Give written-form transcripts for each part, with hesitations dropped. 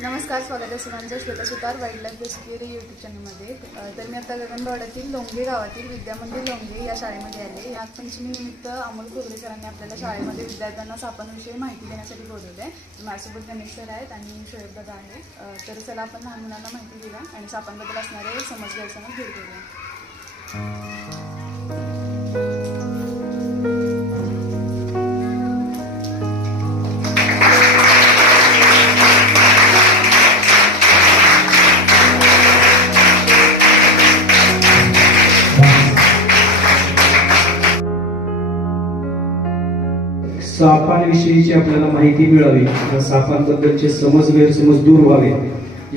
नमस्कार, स्वागत आहे सर्वांचं श्वेता सुतार वाईल्ड लाईफ रेस्क्यू यूट्यूब चॅनलमध्ये. तर मी आता गगनबावड्यातील लोंघे गावातील विद्यामंदिर लोंघे या शाळेमध्ये आले. या पंचमीनिमित्त अमोल खोगले सरांनी आपल्याला शाळेमध्ये विद्यार्थ्यांना सापांविषयी माहिती देण्यासाठी बोलवले आहे. माझ्यासोबत गणेश सर आहेत आणि शोएब दादा आहे. तर चला आपण लहान मुलांना माहिती दिला आणि सापांबद्दल असणारे समज गैरसमज दूर करूया. सापांविषयीची आपल्याला माहिती मिळावी, सापांबद्दलचे समज गैरसमज दूर व्हावे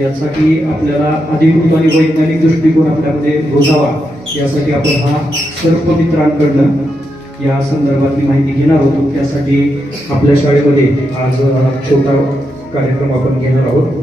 यासाठी आपल्याला अधिकृत आणि वैज्ञानिक दृष्टिकोन आपल्यामध्ये रुजावा, यासाठी आपण हा सर्पमित्रांकडनं या संदर्भातली माहिती घेणार होतो. त्यासाठी आपल्या शाळेमध्ये आज हा छोटा कार्यक्रम आपण घेणार आहोत.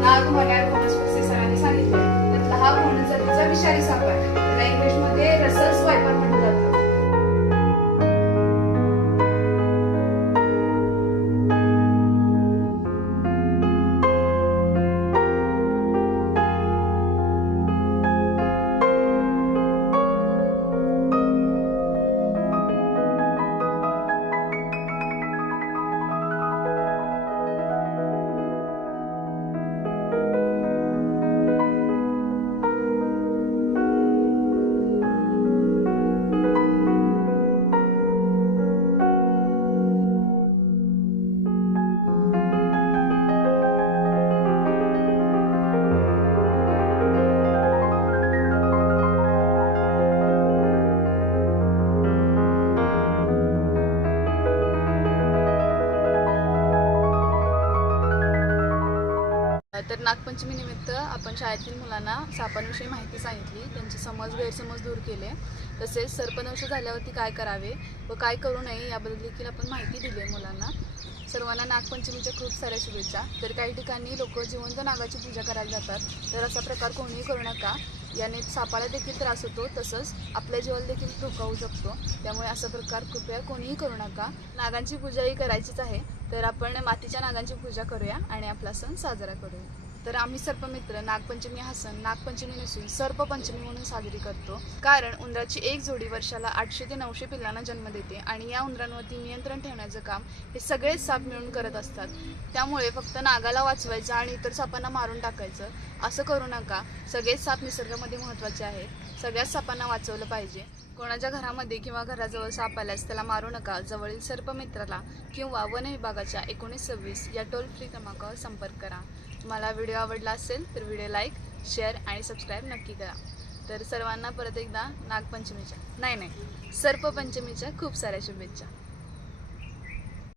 नाग मनार वनस्पती सरांनी सांगितले त्यातला हा वनस्पतीचा विषारी साप आहे. त्याला इंग्लिशमध्ये रसल्स वायपर म्हटलं जातं. तर नागपंचमी निमित्त आपण शाळेतील मुलांना सापांविषयी माहिती सांगितली, त्यांचे समज गैरसमज दूर केले. तसेच सर्पदंश झाल्यावरती काय करावे व काय करू नये याबद्दल देखील आपण माहिती दिली आहे मुलांना. सर्वांना नागपंचमीच्या खूप साऱ्या शुभेच्छा. तर काही ठिकाणी लोक जिवंत नागाची पूजा करायला जातात, तर असा प्रकार कोणीही करू नका. याने सापाला देखील त्रास होतो, तसंच आपल्या जीवाला देखील धोका होऊ शकतो. त्यामुळे असा प्रकार कृपया कोणीही करू नका. नागांची पूजा ही करायचीच आहे, तर आपण मातीच्या नागांची पूजा करूया आणि आपला सण साजरा करूया. तर आम्ही सर्पमित्र नागपंचमी हा सण नागपंचमी नसून सर्पपंचमी म्हणून साजरी करतो, कारण उंदराची एक जोडी वर्षाला 800 ते 900 पिल्लांना जन्म देते आणि या उंदरांवरती नियंत्रण ठेवण्याचं काम हे सगळेच साप मिळून करत असतात. त्यामुळे फक्त नागाला वाचवायचं आणि इतर सापांना मारून टाकायचं असं करू नका. सगळेच साप निसर्गामध्ये महत्त्वाचे आहेत. सगळ्याच सापांना वाचवलं पाहिजे. कोणाच्या घरामध्ये किंवा घराजवळ साप आल्यास त्याला मारू नका. जवळील सर्पमित्राला किंवा वन विभागाच्या 1926 या टोल फ्री क्रमांकावर संपर्क करा. तुम्हाला व्हिडिओ आवडला असेल तर व्हिडिओ लाईक, शेअर आणि सबस्क्राईब नक्की करा. तर सर्वांना परत एकदा नागपंचमीच्या सर्पपंचमीच्या खूप साऱ्या शुभेच्छा.